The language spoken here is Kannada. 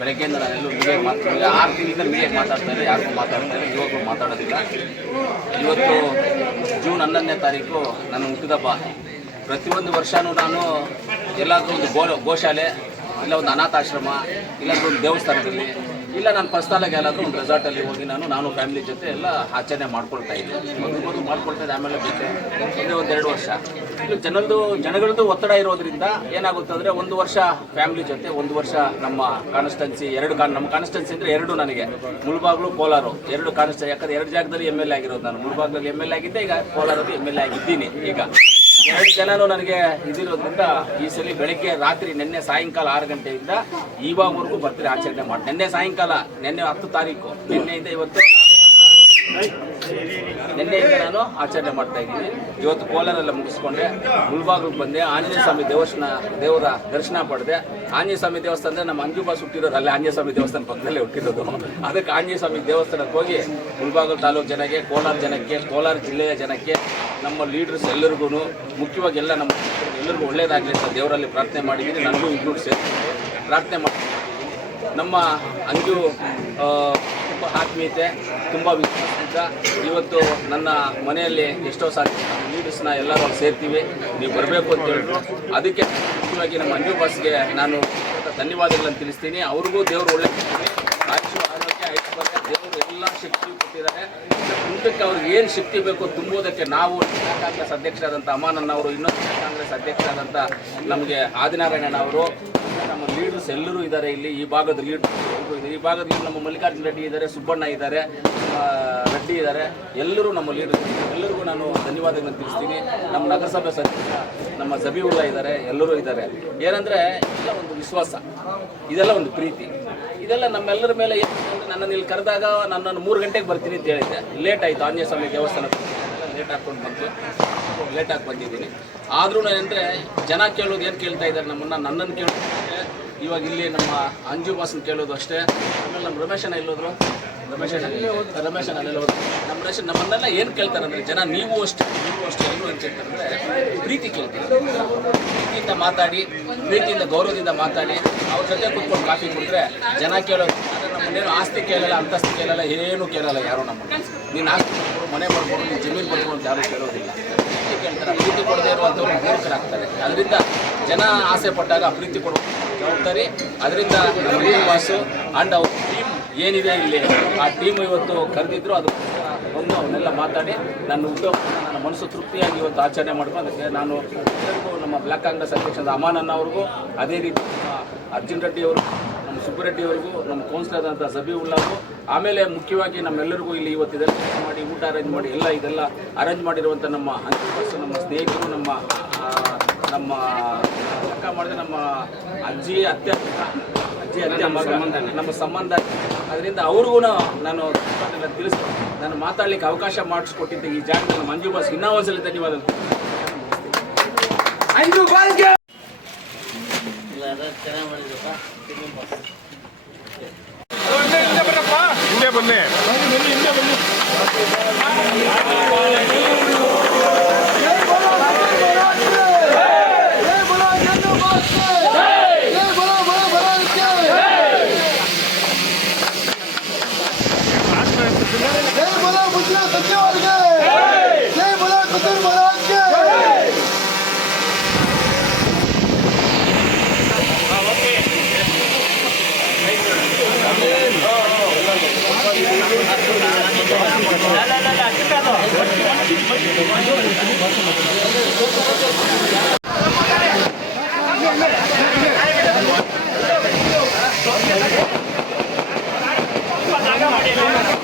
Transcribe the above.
ಬೆಳಗ್ಗೆಯಿಂದ ನಾನೆಲ್ಲೂ ಮೀಡಿಯಾಗೆ 6 ತಿಂಗಳಿಂದ ಮೀಡಿಯಾಗೆ ಮಾತಾಡ್ತಾ ಇಲ್ಲ, ಯಾರಿಗೂ ಮಾತಾಡ್ತಾ ಇಲ್ಲ, ಇವಾಗಲೂ ಮಾತಾಡೋದಿಲ್ಲ. ಇವತ್ತು ಜೂನ್ 11ನೇ ತಾರೀಕು ನನ್ನ ಹುಟ್ಟಿದಬ್ಬ. ಪ್ರತಿಯೊಂದು ವರ್ಷವೂ ನಾನು ಎಲ್ಲಾದರೂ ಒಂದು ಗೋಶಾಲೆ, ಇಲ್ಲ ಒಂದು ಅನಾಥಾಶ್ರಮ, ಇಲ್ಲಾಂದ್ರೆ ಒಂದು ದೇವಸ್ಥಾನದಲ್ಲಿ, ಇಲ್ಲ ನಾನು ಪರ್ಸ್ನಲಾಗಿ ಎಲ್ಲಾದರೂ ಒಂದು ರೆಸಾರ್ಟಲ್ಲಿ ಹೋಗಿ ನಾನು ಫ್ಯಾಮಿಲಿ ಜೊತೆ ಎಲ್ಲ ಆಚರಣೆ ಮಾಡ್ಕೊಳ್ತಾ ಇದ್ದೆ. ಮೊದಲು ಮಾಡ್ಕೊಳ್ತಾ ಇದ್ದೆ, ಆಮೇಲೆ ಬಿಟ್ಟೆ. ಒಂದು 2 ವರ್ಷ ಇಲ್ಲಿ ಜನಗಳದ್ದು ಒತ್ತಡ ಇರೋದ್ರಿಂದ ಏನಾಗುತ್ತೆ ಅಂದರೆ, 1 ವರ್ಷ ಫ್ಯಾಮಿಲಿ ಜೊತೆ, 1 ವರ್ಷ ನಮ್ಮ ಕಾನ್ಸ್ಟಿಟ್ಯೂನ್ಸಿ, ನಮ್ಮ ಕಾನ್ಸ್ಟಿಟ್ಯೂನ್ಸಿ ಅಂದರೆ 2 ನನಗೆ ಮುಳಬಾಗಿಲು ಕೋಲಾರ 2 ಕಾನ್ಸ್ಟಿಟ್ಯೂನ್ಸಿ. ಯಾಕಂದರೆ 2 ಜಾಗದಲ್ಲಿ MLA ಆಗಿರೋದು ನಾನು. ಮುಳಬಾಗಿಲಲ್ಲಿ MLA ಆಗಿದ್ದೆ, ಈಗ ಕೋಲಾರಲ್ಲಿ MLA ಆಗಿದ್ದೀನಿ. ಈಗ 2 ಜನನೂ ನನಗೆ ಇದಿರೋದ್ರಿಂದ ಈ ಸಲ ಬೆಳಗ್ಗೆ ರಾತ್ರಿ ನಿನ್ನೆ ಸಾಯಂಕಾಲ 6 ಗಂಟೆಯಿಂದ ಇವಾಗವರೆಗೂ ಬರ್ತೀರಿ ಆಚರಣೆ ಮಾಡಿ. ನಿನ್ನೆ ಸಾಯಂಕಾಲ, ನಿನ್ನೆ 10 ತಾರೀಕು, ನಿನ್ನೆಯಿಂದ ಇವತ್ತು, ನಿನ್ನೆಯಿಂದ ನಾನು ಆಚರಣೆ ಮಾಡ್ತಾ ಇದ್ದೀನಿ. ಇವತ್ತು ಕೋಲಾರೆಲ್ಲ ಮುಗಿಸ್ಕೊಂಡೆ, ಮುಳಬಾಗಿಲಿಗೆ ಬಂದೆ, ಆಂಜನೇಯ ಸ್ವಾಮಿ ದೇವರ ದರ್ಶನ ಪಡೆದೆ. ಆಂಜನೇಯ ಸ್ವಾಮಿ ದೇವಸ್ಥಾನ ಅಂದರೆ ನಮ್ಮ ಅಂಜು ಬಾಸ್ ಹುಟ್ಟಿರೋದು ಅಲ್ಲೇ, ಆಂಜನೇಯ ಸ್ವಾಮಿ ದೇವಸ್ಥಾನ ಪಕ್ಕದಲ್ಲೇ ಹುಟ್ಟಿರೋದು. ಅದಕ್ಕೆ ಆಂಜನೇಯ ಸ್ವಾಮಿ ದೇವಸ್ಥಾನಕ್ಕೆ ಹೋಗಿ ಮುಳಬಾಗಿಲು ತಾಲೂಕು ಜನಕ್ಕೆ, ಕೋಲಾರ ಜನಕ್ಕೆ, ಕೋಲಾರ ಜಿಲ್ಲೆಯ ಜನಕ್ಕೆ, ನಮ್ಮ ಲೀಡರ್ಸ್ ಎಲ್ಲರಿಗೂ, ಮುಖ್ಯವಾಗಿ ಎಲ್ಲರಿಗೂ ಒಳ್ಳೇದಾಗಲಿ ಅಂತ ದೇವರಲ್ಲಿ ಪ್ರಾರ್ಥನೆ ಮಾಡಿದ್ದೀನಿ. ನನಗೂ ಇನ್ಕ್ಲೂಡ್ ಸೇರಿ ಪ್ರಾರ್ಥನೆ ಮಾಡಿ. ನಮ್ಮ ಅಂಜು ತುಂಬ ಆತ್ಮೀಯತೆ, ತುಂಬ ವಿಶ್ವಾಸದಿಂದ ಇವತ್ತು ನನ್ನ ಮನೆಯಲ್ಲಿ ಎಷ್ಟೋ ಸಾರಿ ಲೀಡರ್ಸ್ನ ಎಲ್ಲರೂ ಸೇರ್ತೀವಿ, ನೀವು ಬರಬೇಕು ಅಂತ ಹೇಳಿದ್ರು. ಅದಕ್ಕೆ ಮುಖ್ಯವಾಗಿ ನಮ್ಮ ಅಂಜು ಬಾಸ್ಗೆ ನಾನು ಧನ್ಯವಾದಗಳನ್ನು ತಿಳಿಸ್ತೀನಿ. ಅವ್ರಿಗೂ ದೇವರು ಒಳ್ಳೆ ಆರೋಗ್ಯ, ಐಶ್ವರ್ಯ, ದೇವರು ಎಲ್ಲ ಶಕ್ತಿ ಕೊಟ್ಟಿದ್ದಾರೆ. ಮುಂದಕ್ಕೆ ಅವ್ರಿಗೆ ಏನು ಶಕ್ತಿ ಬೇಕೋ ತುಂಬೋದಕ್ಕೆ ನಾವು ಕಾಂಗ್ರೆಸ್ ಅಧ್ಯಕ್ಷರಾದಂಥ ಅಮಾನಣ್ಣ ಅವರು, ಇನ್ನೊಂದು ಕಾಂಗ್ರೆಸ್ ಅಧ್ಯಕ್ಷರಾದಂಥ ನಮಗೆ ಆದಿನಾರಾಯಣ ಅವರು, ನಮ್ಮ ಲೀಡರ್ಸ್ ಎಲ್ಲರೂ ಇದ್ದಾರೆ ಇಲ್ಲಿ. ಈ ಭಾಗದ ಲೀಡರ್ಸ್ ನಮ್ಮ ಮಲ್ಲಿಕಾರ್ಜುನ ರೆಡ್ಡಿ ಇದ್ದಾರೆ, ಸುಬ್ಬಣ್ಣ ಇದ್ದಾರೆ, ರೆಡ್ಡಿ ಇದ್ದಾರೆ, ಎಲ್ಲರೂ ನಮ್ಮ ಲೀಡರ್ಸ್. ಎಲ್ಲರಿಗೂ ನಾನು ಧನ್ಯವಾದಗಳನ್ನು ತಿಳಿಸ್ತೀನಿ. ನಮ್ಮ ನಗರಸಭೆ ಸದಸ್ಯ ನಮ್ಮ ಜಬೀವುಲ್ಲಾ ಇದ್ದಾರೆ, ಎಲ್ಲರೂ ಇದ್ದಾರೆ. ಏನಂದರೆ ಎಲ್ಲ ಒಂದು ವಿಶ್ವಾಸ, ಇದೆಲ್ಲ ಒಂದು ಪ್ರೀತಿ, ಇದೆಲ್ಲ ನಮ್ಮೆಲ್ಲರ ಮೇಲೆ. ನನ್ನನ್ನು ಇಲ್ಲಿ ಕರೆದಾಗ ನನ್ನನ್ನು 3 ಗಂಟೆಗೆ ಬರ್ತೀನಿ ಅಂತ ಹೇಳಿದ್ದೆ. ಲೇಟ್ ಆಯಿತು, ಆಂಜನೇಯ ಸ್ವಾಮಿ ದೇವಸ್ಥಾನಕ್ಕೆ ಲೇಟ್ ಆಗಿ ಬಂದಿದ್ದೀನಿ. ಆದ್ರೂ ಏನಂದರೆ ಜನ ಕೇಳೋದು ಏನು ಕೇಳ್ತಾ ಇದ್ದಾರೆ ನನ್ನನ್ನು ಕೇಳೋದು. ಇವಾಗ ಇಲ್ಲಿ ನಮ್ಮ ಅಂಜು ಬಾಸನ್ ಕೇಳೋದು ಅಷ್ಟೇ. ಆಮೇಲೆ ನಮ್ಮ ರಮೇಶನ ಎಲ್ಲೋದ್ರು, ರಮೇಶನ ಹೋದ್ರು. ನಮ್ಮನ್ನೆಲ್ಲ ಏನು ಕೇಳ್ತಾರೆ ಅಂದರೆ ಜನ, ನೀವು ಅಷ್ಟೇ ಎಲ್ಲರೂ ಏನು ಕೇಳ್ತಾರೆ ಅಂದರೆ ಪ್ರೀತಿ ಕೇಳ್ತೀವಿ. ಪ್ರೀತಿಯಿಂದ ಮಾತಾಡಿ, ಪ್ರೀತಿಯಿಂದ ಗೌರವದಿಂದ ಮಾತಾಡಿ, ಅವ್ರ ಜೊತೆ ಕೂತ್ಕೊಂಡು ಕಾಫಿ ಕುಡಿದ್ರೆ ಜನ ಕೇಳೋದು. ಆದರೆ ನಮ್ಮನ್ನೇನು ಆಸ್ತಿ ಕೇಳಲ್ಲ, ಅಂತಸ್ತಿ ಕೇಳಲ್ಲ, ಏನೂ ಕೇಳಲ್ಲ ಯಾರು. ನೀನು ಆಸ್ತಿ ಮನೆ ಬರ್ಬೋದು, ನೀನು ಜಮೀನು ಬರ್ಬೋದು ಅಂತ ಯಾರೂ ಕೇಳೋದಿಲ್ಲ. ಪ್ರೀತಿ ಕೇಳ್ತಾರೆ. ಪ್ರೀತಿ ಕೊಡದೇ ಇರುವಂಥವ್ರು ಮೂರ್ಖರಾಗ್ತಾರೆ. ಅದರಿಂದ ಜನ ಆಸೆ ಪಟ್ಟಾಗ ಪ್ರೀತಿ ಕೊಡುವ ಜವಾಬ್ದಾರಿ. ಅದರಿಂದ ವಾಸು ಆ್ಯಂಡ್ ಅವ್ರ ಟೀಮ್ ಏನಿದೆ ಇಲ್ಲಿ, ಆ ಟೀಮ್ ಇವತ್ತು ಕರೆದಿದ್ರು. ಅದು ಬಂದು ಅವನ್ನೆಲ್ಲ ಮಾತಾಡಿ ನನ್ನ ಮನಸ್ಸು ತೃಪ್ತಿಯಾಗಿ ಇವತ್ತು ಆಚರಣೆ ಮಾಡ್ಕೊಂಡು ನಾನು ನಮ್ಮ ಬ್ಲಾಕ್ ಕಾಂಗ್ರೆಸ್ ಅಧ್ಯಕ್ಷರಾದ ಅಮಾನಣ್ಣ ಅವ್ರಿಗೂ, ಅದೇ ರೀತಿ ಅರ್ಜುನ್ ರೆಡ್ಡಿ ಅವರು, ನಮ್ಮ ಸುಬ್ಬರೆಡ್ಡಿ ಅವರಿಗೂ, ನಮ್ಮ ಕೌನ್ಸಿಲರ್ ಆದಂಥ ಜಬೀವುಲ್ಲಾಗೂ, ಆಮೇಲೆ ಮುಖ್ಯವಾಗಿ ನಮ್ಮೆಲ್ಲರಿಗೂ ಇಲ್ಲಿ ಇವತ್ತು ಇದೆಲ್ಲ ಮಾಡಿ ಊಟ ಅರೇಂಜ್ ಮಾಡಿ ಇದೆಲ್ಲ ಅರೇಂಜ್ ಮಾಡಿರುವಂಥ ನಮ್ಮ ನಮ್ಮ ಸ್ನೇಹಿತರು, ನಮ್ಮ ಅಕ್ಕ ಮಾಡಿದ್ರೆ ನಮ್ಮ ಅಜ್ಜಿ ಅತ್ತೆ ನಮ್ಮ ಸಂಬಂಧ. ಅದರಿಂದ ಅವ್ರಿಗೂ ನಾನು ತಿಳಿಸ್ತೀನಿ. ನಾನು ಮಾತಾಡಲಿಕ್ಕೆ ಅವಕಾಶ ಮಾಡಿಸ್ಕೊಟ್ಟಿದ್ದೆ ಈ ಜಾಗದಲ್ಲಿ ಮಂಜು ಬಾಸ್ ಇನ್ನೂ ಒಂದ್ಸಲ ಧನ್ಯವಾದ. ಜಾಗ ಮಾಡಿ